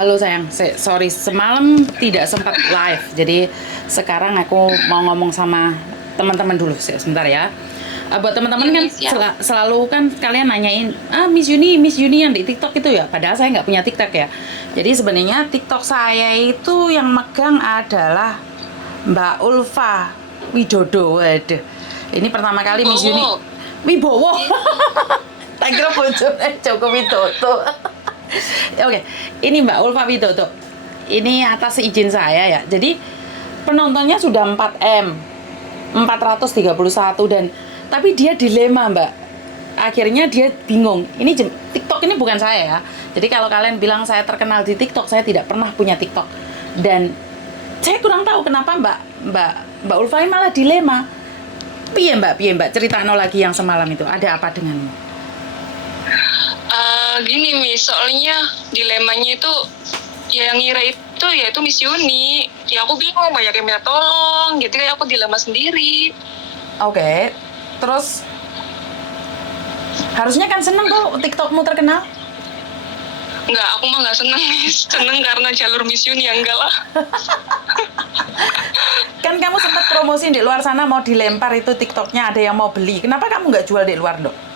Halo sayang, sorry semalam tidak sempat live. Jadi sekarang aku mau ngomong sama teman-teman dulu sebentar ya. Buat teman-teman Iya, kan Miss, ya. selalu kan kalian nanyain, Miss Yuni yang di TikTok itu ya. Padahal saya nggak punya TikTok ya. Jadi sebenarnya TikTok saya itu yang megang adalah Mbak Ulfa Widodo. Waduh, ini pertama kali Miss Yuni Wibowo. Wibowo. Tak kira bojone Joko Widodo. Oke, ini Mbak Ulfa Widodo. Ini atas izin saya ya. Jadi penontonnya sudah 4M, 431 dan tapi dia dilema, Mbak. Akhirnya dia bingung. Ini TikTok ini bukan saya ya. Jadi kalau kalian bilang saya terkenal di TikTok, saya tidak pernah punya TikTok. Dan saya kurang tahu kenapa Mbak Ulfa ini malah dilema. Piye Mbak, cerita lagi yang semalam itu. Ada apa denganmu? Gini, Miss, soalnya dilemanya itu ya yang ngira itu ya itu Miss Yuni. Ya aku bingung, banyak yang minta tolong. Jadi kayak aku dilema sendiri. Oke. Terus harusnya kan seneng tuh TikTokmu terkenal. Enggak, aku mah nggak seneng, Miss. Seneng karena jalur Miss Yuni, ya enggak lah. Kan kamu sempat promosi di luar sana mau dilempar itu TikToknya ada yang mau beli. Kenapa kamu nggak jual di luar, Dok?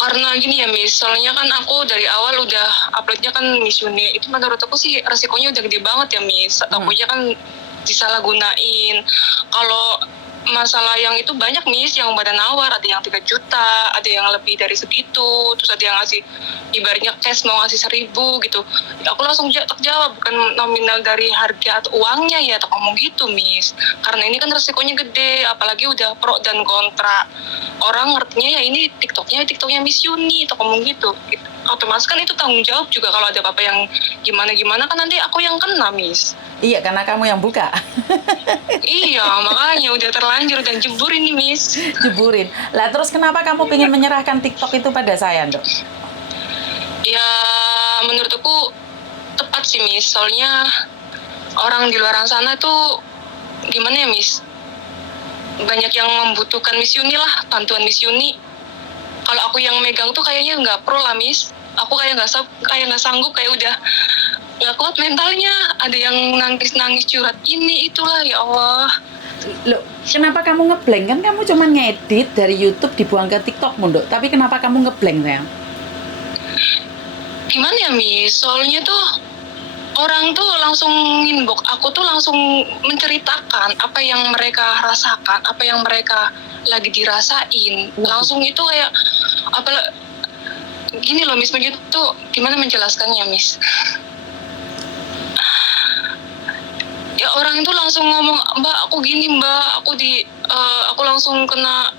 Karena gini ya, Miss, soalnya kan aku dari awal udah uploadnya kan Miss Yuni. Itu menurut aku sih resikonya udah gede banget ya, Miss. Takutnya kan disalahgunain. Kalau masalah yang itu banyak, Miss, yang pada nawar, ada yang 3 juta, ada yang lebih dari segitu, terus ada yang ngasih ibaratnya cash mau ngasih 1.000 gitu. Aku langsung jawab, bukan nominal dari harga atau uangnya ya, tak ngomong gitu, Miss. Karena ini kan resikonya gede, apalagi udah pro dan kontra. Orang ngertinya ya ini TikToknya Miss Yuni, tak ngomong gitu. Otomatis kan itu tanggung jawab juga kalau ada apa-apa yang gimana-gimana kan nanti aku yang kena, Miss. Iya, karena kamu yang buka. Iya, makanya udah terlanjur dan jebur ini, Miss. Jeburin. Lah terus kenapa kamu pengen menyerahkan TikTok itu pada saya, Dok? Ya, menurut aku tepat sih, Miss. Soalnya orang di luar sana tuh gimana ya, Miss? Banyak yang membutuhkan Miss Yuni lah, bantuan Miss Yuni. Kalau aku yang megang tuh kayaknya nggak pro lah, Miss. Aku kayak nggak sanggup, kayak udah nggak kuat mentalnya. Ada yang nangis curhat ini itulah, ya Allah. Loh, kenapa kamu ngeblank? Kan kamu cuma ngedit dari YouTube dibuang ke TikTok, Dok. Tapi kenapa kamu ngeblank, sayang? Gimana ya, Miss? Soalnya tuh orang tuh langsung inbox aku tuh langsung menceritakan apa yang mereka rasakan, apa yang mereka lagi dirasain. Langsung itu kayak apa gini loh, Miss, begitu tuh gimana menjelaskannya, Miss? Ya orang itu langsung ngomong, Mbak, aku gini, Mbak, aku langsung kena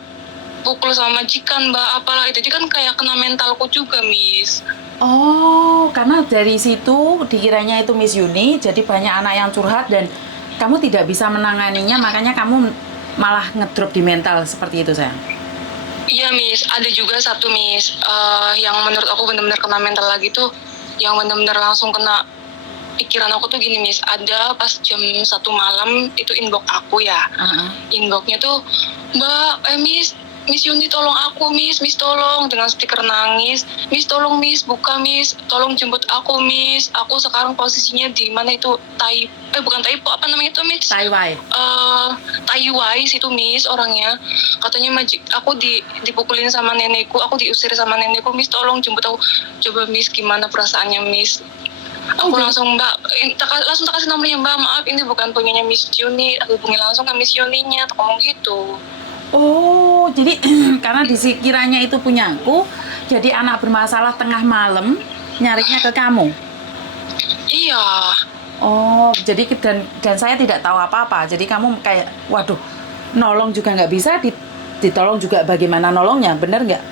pukul sama majikan, Mbak, apalah. Jadi kan kayak kena mentalku juga, Miss. Oh, karena dari situ dikiranya itu Miss Yuni, jadi banyak anak yang curhat dan kamu tidak bisa menanganinya, makanya kamu malah ngedrop di mental seperti itu, sayang. Iya, Miss, ada juga satu, Miss, yang menurut aku benar-benar kena mental lagi tuh, yang benar-benar langsung kena pikiran aku tuh gini, Miss. Ada pas jam 1 malam itu inbox aku ya. Inboxnya tuh, Mbak, Miss Yuni tolong aku, Miss tolong, dengan stiker nangis. Miss tolong, Miss buka, Miss, tolong jemput aku, Miss. Aku sekarang posisinya di mana itu bukan Taipo, apa namanya itu, Miss? Taiwai. Taiwai situ, Miss, orangnya. Katanya aku dipukulin sama nenekku, aku diusir sama nenekku, Miss tolong jemput aku. Coba, Miss, gimana perasaannya, Miss? Aku langsung, Mbak, langsung tak kasih nomornya, Mbak, maaf ini bukan punyanya Miss Yuni, aku hubungi langsung ke Miss Yuninya, tak ngomong gitu. Oh, jadi karena dikiranya itu punyaku, jadi anak bermasalah tengah malam nyariknya ke kamu. Iya. Oh, jadi dan saya tidak tahu apa-apa. Jadi kamu kayak, waduh, nolong juga nggak bisa, ditolong juga bagaimana nolongnya, bener nggak?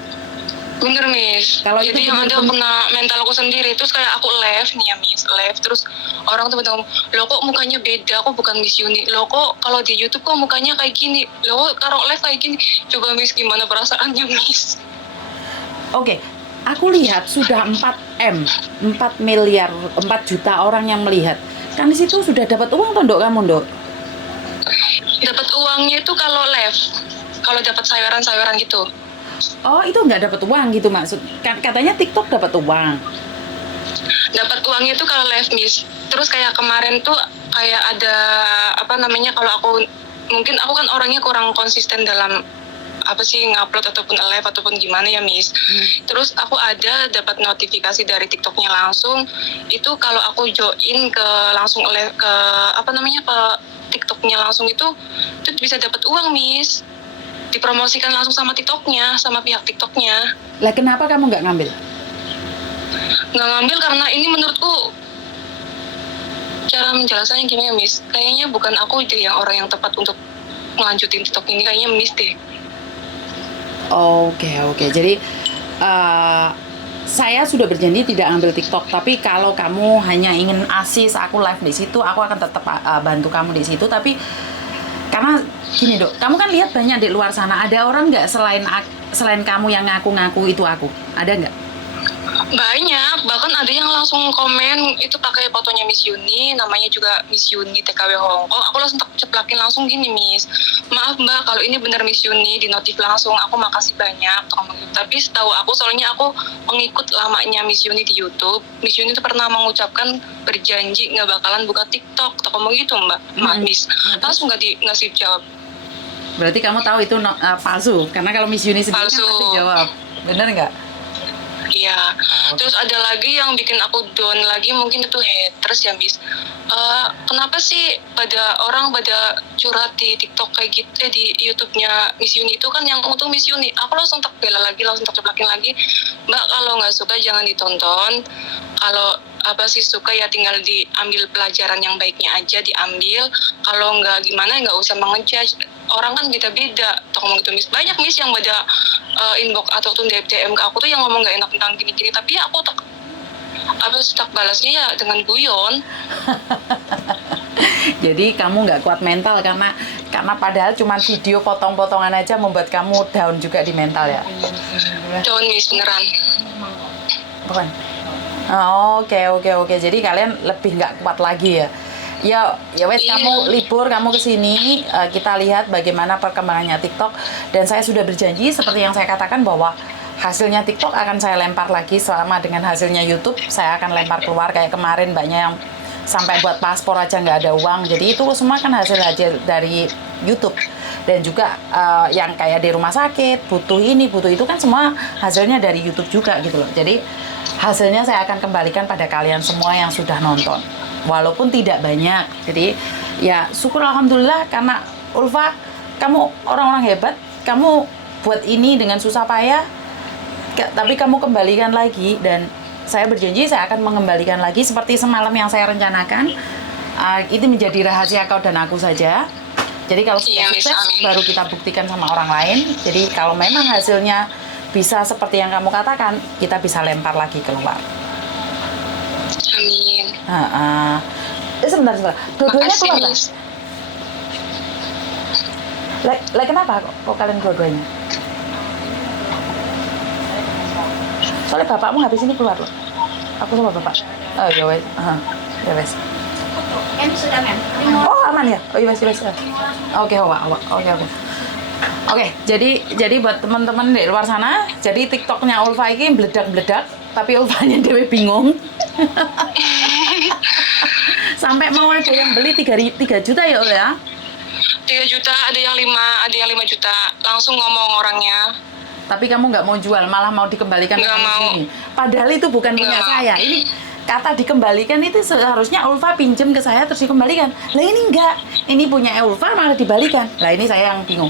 Bener, Miss. Kalau itu Jadi yang ada bener-bener, kena mentalku sendiri. Terus kayak aku live nih ya, Miss. Live. Terus orang tuh ngomong, loh kok mukanya beda, aku bukan Miss Yuni. Loh kok kalau di YouTube kok mukanya kayak gini. Loh kok kalau live kayak gini. Coba, Miss, gimana perasaannya, Miss? oke, aku lihat sudah 4M, 4 miliar, 4 juta orang yang melihat. Kan di situ sudah dapat uang toh, Dok, kamu, Dok? Dapat uangnya itu kalau live. Kalau dapat sayuran-sayuran gitu. Oh, itu nggak dapat uang gitu maksud. Katanya TikTok dapat uang. dapat uangnya tuh kalau live Miss. Terus kayak kemarin tuh kayak ada apa namanya, kalau aku mungkin aku kan orangnya kurang konsisten dalam apa sih ngupload ataupun live ataupun gimana ya Miss. Terus aku ada dapat notifikasi dari TikToknya langsung, itu kalau aku join ke langsung live ke apa namanya ke TikToknya langsung itu bisa dapat uang Miss. Dipromosikan langsung sama TikToknya, sama pihak TikToknya. Lah kenapa kamu nggak ngambil? Nggak ngambil karena ini menurutku cara menjelaskannya gimana Miss, kayaknya bukan aku deh yang orang yang tepat untuk melanjutin TikTok ini, kayaknya Miss deh. Oke. Jadi saya sudah berjanji tidak ambil TikTok, tapi kalau kamu hanya ingin asis aku live di situ, aku akan tetap bantu kamu di situ. Tapi karena gini Dok, kamu kan lihat banyak di luar sana, ada orang nggak selain kamu yang ngaku-ngaku itu aku, ada nggak? Banyak, bahkan ada yang langsung komen itu pakai fotonya Miss Yuni, namanya juga Miss Yuni TKW Hongkong. Aku langsung ceplakin langsung gini, Miss, maaf Mbak, kalau ini benar Miss Yuni, di notif langsung, aku makasih banyak. Tapi setahu aku, soalnya aku pengikut lamanya Miss Yuni di YouTube, Miss Yuni itu pernah mengucapkan berjanji nggak bakalan buka TikTok, atau ngomong gitu Mbak, Miss. Langsung nggak sih jawab. Berarti kamu tahu itu palsu, karena kalau Miss Yuni sendiri Palsu. kan pasti jawab, benar nggak? Iya, terus ada lagi yang bikin aku down lagi, mungkin itu haters ya Miss. Kenapa sih orang pada curhat di TikTok kayak gitu, di YouTube-nya Miss Yuni itu kan yang untung Miss Yuni. Aku langsung bela lagi, langsung ceplakin lagi. Mbak, kalau nggak suka jangan ditonton. Kalau apa sih suka ya tinggal diambil pelajaran yang baiknya aja diambil. Kalau nggak gimana nggak usah mengejudge. Orang kan beda-beda. Tuh ngomong gitu Miss. Banyak Miss yang pada inbox atau tuh DM ke aku tuh yang ngomong nggak enak tentang gini-gini. Tapi ya aku tak balasnya ya dengan guyon. Jadi kamu nggak kuat mental karena padahal cuma video potong-potongan aja membuat kamu down juga di mental ya. Down Miss, beneran. Bukan. Oke. Jadi kalian lebih nggak kuat lagi ya. Ya wes, kamu libur, kamu kesini, kita lihat bagaimana perkembangannya TikTok. Dan saya sudah berjanji seperti yang saya katakan bahwa hasilnya TikTok akan saya lempar lagi selama dengan hasilnya YouTube saya akan lempar keluar. Kayak kemarin banyak yang sampai buat paspor aja nggak ada uang. Jadi itu semua kan hasil dari YouTube. Dan juga yang kayak di rumah sakit butuh ini butuh itu kan semua hasilnya dari YouTube juga gitu loh. Jadi hasilnya saya akan kembalikan pada kalian semua yang sudah nonton, walaupun tidak banyak. Jadi ya syukur alhamdulillah, karena Ulfa kamu orang-orang hebat, kamu buat ini dengan susah payah, tapi kamu kembalikan lagi. Dan saya berjanji saya akan mengembalikan lagi seperti semalam yang saya rencanakan. Itu menjadi rahasia kau dan aku saja. Jadi kalau sudah sukses baru kita buktikan sama orang lain. Jadi kalau memang hasilnya bisa seperti yang kamu katakan, kita bisa lempar lagi keluar. Amin. Sebentar. Dua-duanya keluar nggak? Kenapa kok kalian dua-duanya? Soalnya bapakmu habis ini keluar loh. Aku sama bapak. Oh ya wes. Ya wes. Sudah kan? Oh aman ya? Oh iya wes. Oke. Oke, jadi buat teman-teman di luar sana, jadi TikToknya Ulfa ini meledak-meledak, tapi Ulfanya dewe bingung. Sampai mau ada yang beli 3 juta ya Ul ya? 3 juta, ada yang 5 juta, langsung ngomong orangnya. Tapi kamu nggak mau jual, malah mau dikembalikan ke sini. Padahal itu bukan punya saya. Ini kata dikembalikan itu seharusnya Ulfa pinjem ke saya terus dikembalikan. Lah ini enggak, ini punya Ulfa malah dibalikan. Lah ini saya yang bingung.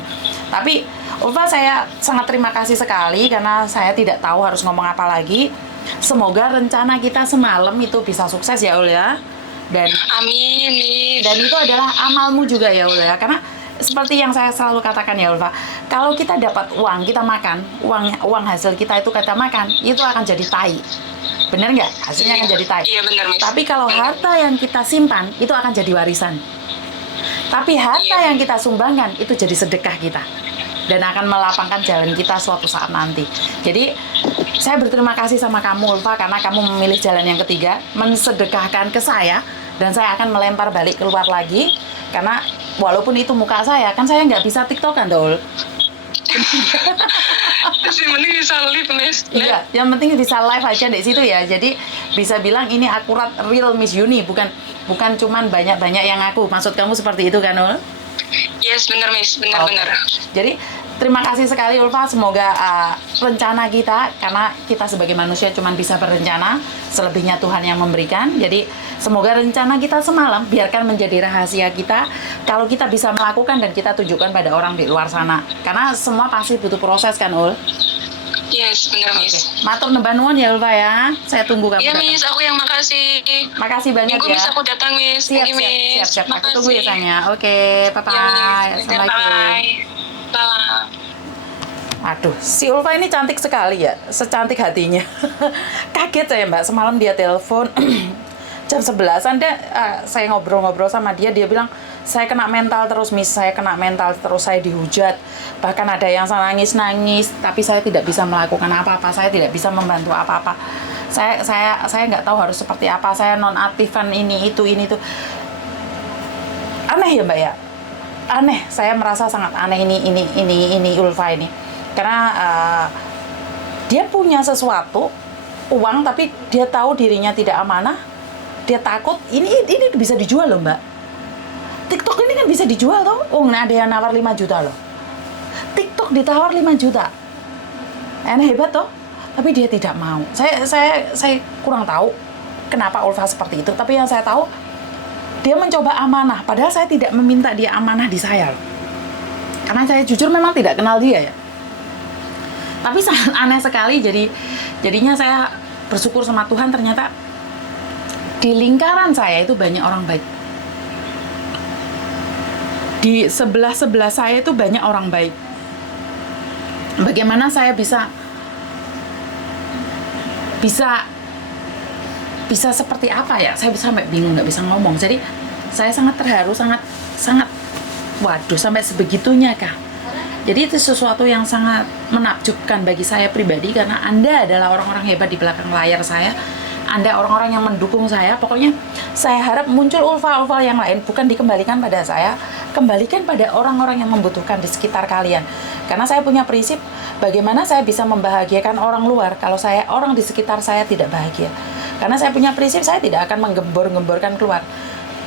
Tapi Ulfa, saya sangat terima kasih sekali karena saya tidak tahu harus ngomong apa lagi. Semoga rencana kita semalam itu bisa sukses ya Ul ya. Dan amin. Dan itu adalah amalmu juga ya Ul ya, karena seperti yang saya selalu katakan ya Ulfa, kalau kita dapat uang, kita makan, uang hasil kita itu kita makan, itu akan jadi tai. Bener nggak? Hasilnya akan jadi tai. Iya benar, Miss. Tapi kalau harta yang kita simpan, itu akan jadi warisan. Tapi harta yang kita sumbangkan, itu jadi sedekah kita. Dan akan melapangkan jalan kita suatu saat nanti. Jadi, saya berterima kasih sama kamu Ulfa, karena kamu memilih jalan yang ketiga, mensedekahkan ke saya, dan saya akan melempar balik keluar lagi, karena walaupun itu muka saya, kan saya nggak bisa TikTokan, Dol. Masih mending bisa live, Miss. Iya, yang penting bisa live aja di situ ya. Jadi bisa bilang ini akurat real Miss Yuni, bukan cuman banyak-banyak yang ngaku. Maksud kamu seperti itu kan, Ul? Yes, bener, Miss. Oke. Bener-bener. Jadi terima kasih sekali Ulfa. Semoga rencana kita, karena kita sebagai manusia cuma bisa berencana, selebihnya Tuhan yang memberikan. Jadi semoga rencana kita semalam biarkan menjadi rahasia kita. Kalau kita bisa melakukan dan kita tunjukkan pada orang di luar sana. Karena semua pasti butuh proses kan, Ul? Yes, bener, Miss. Matur nembah nuwun ya Ulfa ya. Saya tunggu kamu Iya, datang. Miss. Aku yang makasih. Makasih banyak Minggu, ya. Miss, aku datang, Miss. Siap, Thank you, Miss. siap. Aku Makasih. tunggu ya sayangnya. Oke, bye-bye. Iya, Miss. Assalamualaikum. Bye. Salam. Aduh, si Ulfa ini cantik sekali ya, secantik hatinya. Kaget saya Mbak, semalam dia telepon jam 11-an saya ngobrol-ngobrol sama dia bilang, saya kena mental terus Miss, saya kena mental terus, saya dihujat. Bahkan ada yang nangis-nangis, tapi saya tidak bisa melakukan apa-apa, saya tidak bisa membantu apa-apa. Saya nggak tahu harus seperti apa, saya nonaktifan ini itu. Aneh ya Mbak ya? Aneh, saya merasa sangat aneh ini Ulfa ini. Karena dia punya sesuatu, uang, tapi dia tahu dirinya tidak amanah, dia takut, ini bisa dijual loh Mbak. TikTok ini kan bisa dijual toh. Oh, ada yang nawar 5 juta loh. TikTok ditawar 5 juta. Enak hebat toh. Tapi dia tidak mau. Saya kurang tahu kenapa Ulfa seperti itu. Tapi yang saya tahu, dia mencoba amanah. Padahal saya tidak meminta dia amanah di saya loh. Karena saya jujur memang tidak kenal dia ya. Tapi sangat aneh sekali. Jadinya saya bersyukur sama Tuhan, ternyata di lingkaran saya itu banyak orang baik. Di sebelah saya itu banyak orang baik. Bagaimana saya bisa seperti apa ya? Saya sampai bingung, nggak bisa ngomong. Jadi saya sangat terharu, sangat waduh, sampai sebegitunya kah? Jadi itu sesuatu yang sangat menakjubkan bagi saya pribadi, karena Anda adalah orang-orang hebat di belakang layar saya. Anda orang-orang yang mendukung saya. Pokoknya saya harap muncul Ulfa yang lain, bukan dikembalikan pada saya, kembalikan pada orang-orang yang membutuhkan di sekitar kalian. Karena saya punya prinsip, bagaimana saya bisa membahagiakan orang luar kalau orang di sekitar saya tidak bahagia. Karena saya punya prinsip, saya tidak akan menggembor-gemborkan keluar.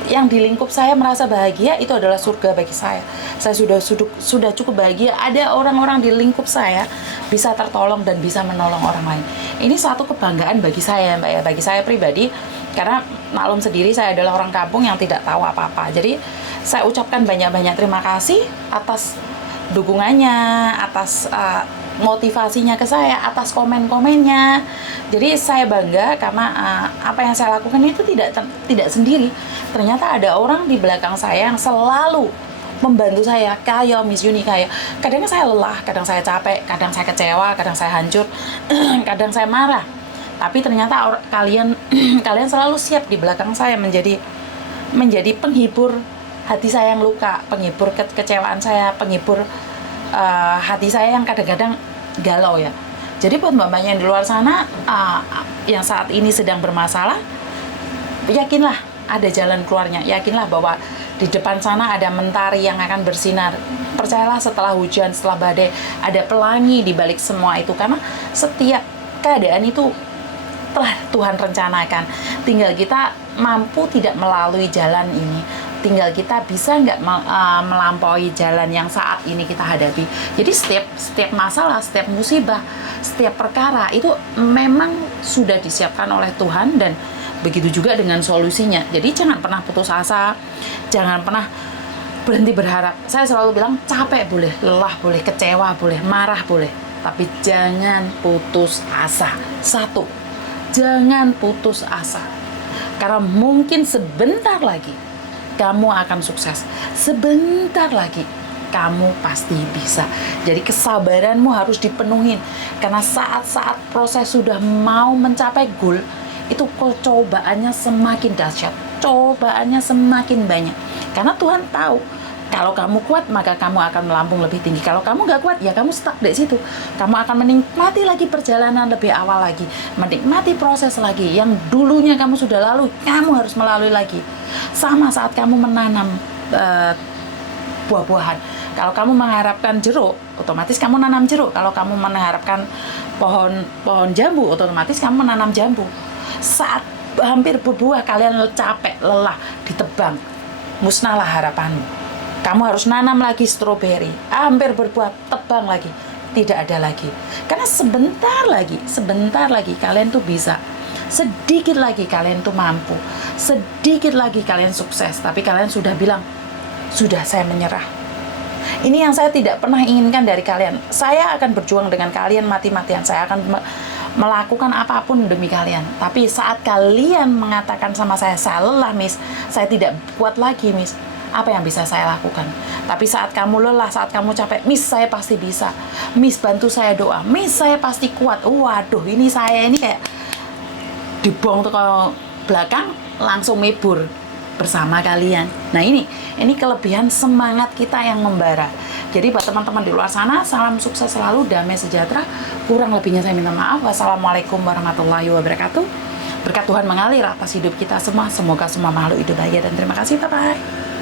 Yang di lingkup saya merasa bahagia, itu adalah surga bagi saya. Saya sudah cukup bahagia ada orang-orang di lingkup saya bisa tertolong dan bisa menolong orang lain. Ini suatu kebanggaan bagi saya Mbak ya, bagi saya pribadi, karena maklum sendiri saya adalah orang kampung yang tidak tahu apa-apa. Jadi saya ucapkan banyak-banyak terima kasih atas dukungannya, atas motivasinya ke saya, atas komen-komennya. Jadi saya bangga karena apa yang saya lakukan itu tidak sendiri. Ternyata ada orang di belakang saya yang selalu membantu saya, kayak Miss Yuni kayak. Kadang saya lelah, kadang saya capek, kadang saya kecewa, kadang saya hancur, kadang saya marah. Tapi ternyata kalian selalu siap di belakang saya menjadi penghibur hati saya yang luka, penghibur kekecewaan saya, penghibur hati saya yang kadang-kadang galau ya. Jadi buat mbak-mbaknya yang di luar sana yang saat ini sedang bermasalah, yakinlah ada jalan keluarnya. Yakinlah bahwa di depan sana ada mentari yang akan bersinar. Percayalah, setelah hujan, setelah badai, ada pelangi di balik semua itu. Karena setiap keadaan itu telah Tuhan rencanakan. Tinggal kita mampu tidak melalui jalan ini. Tinggal kita bisa nggak melampaui jalan yang saat ini kita hadapi. Jadi setiap masalah, setiap musibah, setiap perkara itu memang sudah disiapkan oleh Tuhan, dan begitu juga dengan solusinya. Jadi jangan pernah putus asa, jangan pernah berhenti berharap. Saya selalu bilang, capek boleh, lelah boleh, kecewa boleh, marah boleh, tapi jangan putus asa. Satu, jangan putus asa. Karena mungkin sebentar lagi kamu akan sukses. Sebentar lagi kamu pasti bisa. Jadi kesabaranmu harus dipenuhin. Karena saat-saat proses sudah mau mencapai goal, itu cobaannya semakin dahsyat. Cobaannya semakin banyak. Karena Tuhan tahu, kalau kamu kuat, maka kamu akan melambung lebih tinggi. Kalau kamu gak kuat, ya kamu stuck di situ. Kamu akan menikmati lagi perjalanan lebih awal lagi. Menikmati proses lagi. Yang dulunya kamu sudah lalui, kamu harus melalui lagi. Sama saat kamu menanam buah-buahan. Kalau kamu mengharapkan jeruk, otomatis kamu nanam jeruk. Kalau kamu mengharapkan pohon jambu, otomatis kamu menanam jambu. Saat hampir berbuah kalian capek, lelah, ditebang, musnahlah harapanmu. Kamu harus nanam lagi stroberi, hampir berbuah, tebang lagi, tidak ada lagi. Karena sebentar lagi kalian tuh bisa. Sedikit lagi kalian tuh mampu. Sedikit lagi kalian sukses, tapi kalian sudah bilang, sudah saya menyerah. Ini yang saya tidak pernah inginkan dari kalian. Saya akan berjuang dengan kalian mati-matian. Saya akan melakukan apapun demi kalian. Tapi saat kalian mengatakan sama saya lelah, Miss, saya tidak kuat lagi, Miss. Apa yang bisa saya lakukan? Tapi saat kamu lelah, saat kamu capek, Miss, saya pasti bisa. Miss, bantu saya doa. Miss, saya pasti kuat. Waduh, ini saya ini kayak dibuang tuh ke belakang, langsung mebur bersama kalian. Nah, ini kelebihan semangat kita yang membara. Jadi buat teman-teman di luar sana, salam sukses selalu, damai sejahtera. Kurang lebihnya saya minta maaf. Wassalamualaikum warahmatullahi wabarakatuh. Berkat Tuhan mengalir atas hidup kita semua. Semoga semua makhluk hidup bahagia dan terima kasih. Bye-bye.